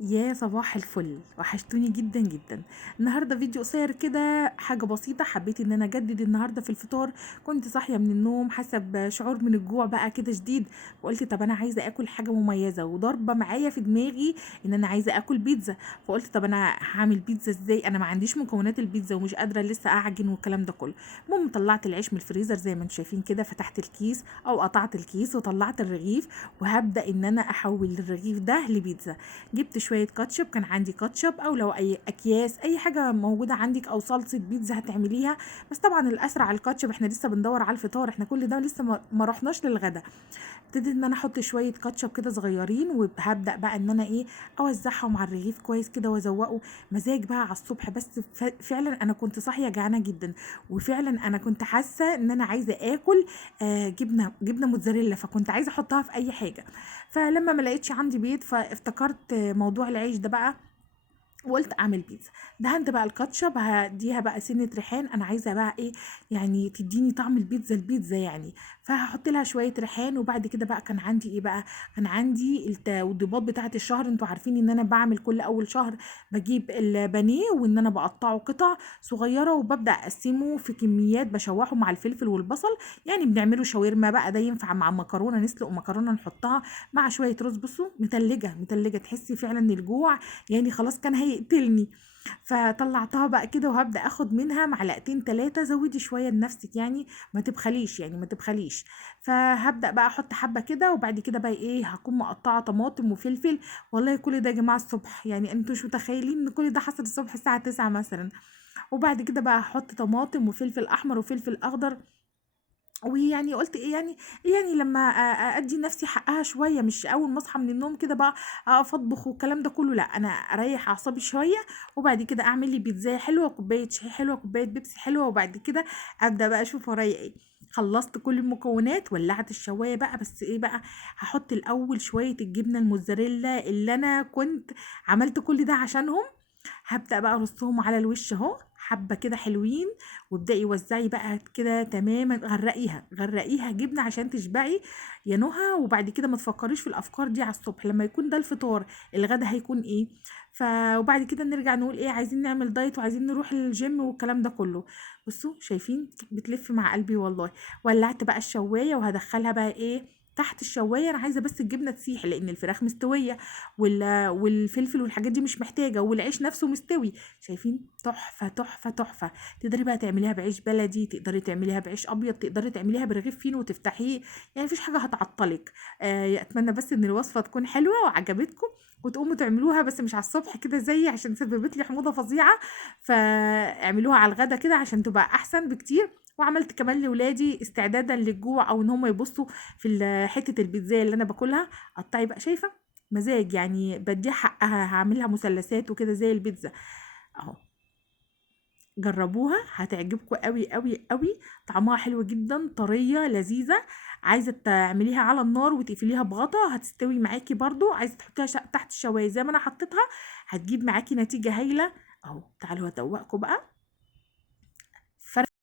يا صباح الفل، وحشتوني جدا جدا. النهارده فيديو قصير كده، حاجه بسيطه حبيت ان انا اجدد النهارده في الفطار. كنت صاحيه من النوم حاسه بشعور من الجوع بقى كده شديد، وقلت طب انا عايزه اكل حاجه مميزه، وضاربه معايا في دماغي ان انا عايزه اكل بيتزا. فقلت طب انا هعمل بيتزا ازاي، انا ما عنديش مكونات البيتزا ومش قادره لسه اعجن والكلام ده كله. المهم طلعت العيش من الفريزر زي ما انتم شايفين كده، فتحت الكيس او قطعت الكيس وطلعت الرغيف، وهبدا ان انا احول الرغيف ده لبيتزا. جبت شويه كاتشب، كان عندي كاتشب او لو اي اكياس اي حاجه موجوده عندك، او صلصه بيتزا هتعمليها. بس طبعا الاسرع الكاتشب، احنا لسه بندور على الفطار، احنا كل ده لسه ما رحناش للغدا. ابتديت ان انا احط شويه كاتشب كده صغيرين، وهبدا بقى ان انا اوزعهم على الرغيف كويس كده وازوقه. مزاج بقى على الصبح، بس فعلا انا كنت صاحيه جعانه جدا، وفعلا انا كنت حاسه ان انا عايزه اكل جبنه موتزاريلا، فكنت عايزه احطها في اي حاجه. فلما ما لقيتش عندي بيض، فافتكرت موضوع العيش ده بقى، وقلت اعمل بيتزا. دهنت بقى الكاتشب، هديها بقى سنه ريحان، انا عايزه بقى يعني تديني طعم البيتزا يعني. فهحط لها شويه ريحان. وبعد كده بقى كان عندي بقى، كان عندي التوضيبات بتاعه الشهر. انتوا عارفين ان انا بعمل كل اول شهر بجيب البانيه، وان انا بقطعه قطع صغيره، وببدا اقسمه في كميات، بشوحه مع الفلفل والبصل. يعني بنعمله شاورما بقى، ده ينفع مع مكرونه، نسلق مكرونه نحطها مع شويه رز. بصوا متلجه تحسي فعلا ان الجوع يعني خلاص كان هيقتلني. فطلعتها بقى كده، وهبدأ اخد منها معلقتين ثلاثة، زودي شوية لنفسك يعني، ما تبخليش. فهبدأ بقى احط حبة كده، وبعد كده بقى هكون مقطعة طماطم وفلفل. والله كل ده يا جماعة الصبح، يعني انتوا مش متخيلين ان كل ده حصل الصبح الساعة 9 مثلا. وبعد كده بقى هحط طماطم وفلفل احمر وفلفل اخضر. ويعني قلت يعني لما ادي نفسي حقها شويه، مش اول ما اصحى من النوم كده بقى اقف اطبخ والكلام ده كله، لا انا اريح اعصابي شويه. وبعد كده اعمل لي بيتزا حلوه، كوبايه شاي حلوه، كوبايه بيبسي حلوه، وبعد كده ابدا بقى اشوف ورايا ايه. خلصت كل المكونات، ولعت الشوايه بقى، بس بقى هحط الاول شويه الجبنه الموتزاريلا اللي انا كنت عملت كل ده عشانهم. هبدأ بقى ارصهم على الوش اهو، حبة كده حلوين. وابدأي وزعي بقى كده تماما، غرقيها جبنة عشان تشبعي يا نهى. وبعد كده ما تفكريش في الافكار دي على الصبح، لما يكون ده الفطار، الغدا هيكون ايه؟ وبعد كده نرجع نقول عايزين نعمل دايت وعايزين نروح الجيم والكلام ده كله. بصوا شايفين بتلف مع قلبي والله. ولعت بقى الشواية، وهدخلها بقى تحت الشوايه. انا عايزه بس الجبنه تسيح، لان الفراخ مستويه، والفلفل والحاجات دي مش محتاجه، والعيش نفسه مستوي. شايفين؟ تحفه تحفه تحفه. تقدري بقى تعمليها بعيش بلدي، تقدري تعمليها بعيش ابيض، تقدري تعمليها برغيف فين وتفتحيه. يعني مفيش حاجه هتعطلك. اتمنى بس ان الوصفه تكون حلوه وعجبتكم، وتقوموا تعملوها، بس مش على الصبح كده زيي عشان سببت لي حموضه فظيعه. فاعملوها على الغدا كده عشان تبقى احسن بكتير. وعملت كمان لاولادي استعدادا للجوع، او ان هم يبصوا في حته البيتزا اللي انا باكلها. قطعي بقى، شايفه؟ مزاج يعني، بديها حقها، هعملها مثلثات وكده زي البيتزا اهو. جربوها هتعجبكم قوي قوي قوي. طعمها حلو جدا، طريه لذيذه. عايزه تعمليها على النار وتقفليها بغطا، هتستوي معاكي برضو. عايزه تحطيها تحت الشوايه زي ما انا حطيتها، هتجيب معاكي نتيجه هايله. اهو تعالوا ادوقكم بقى.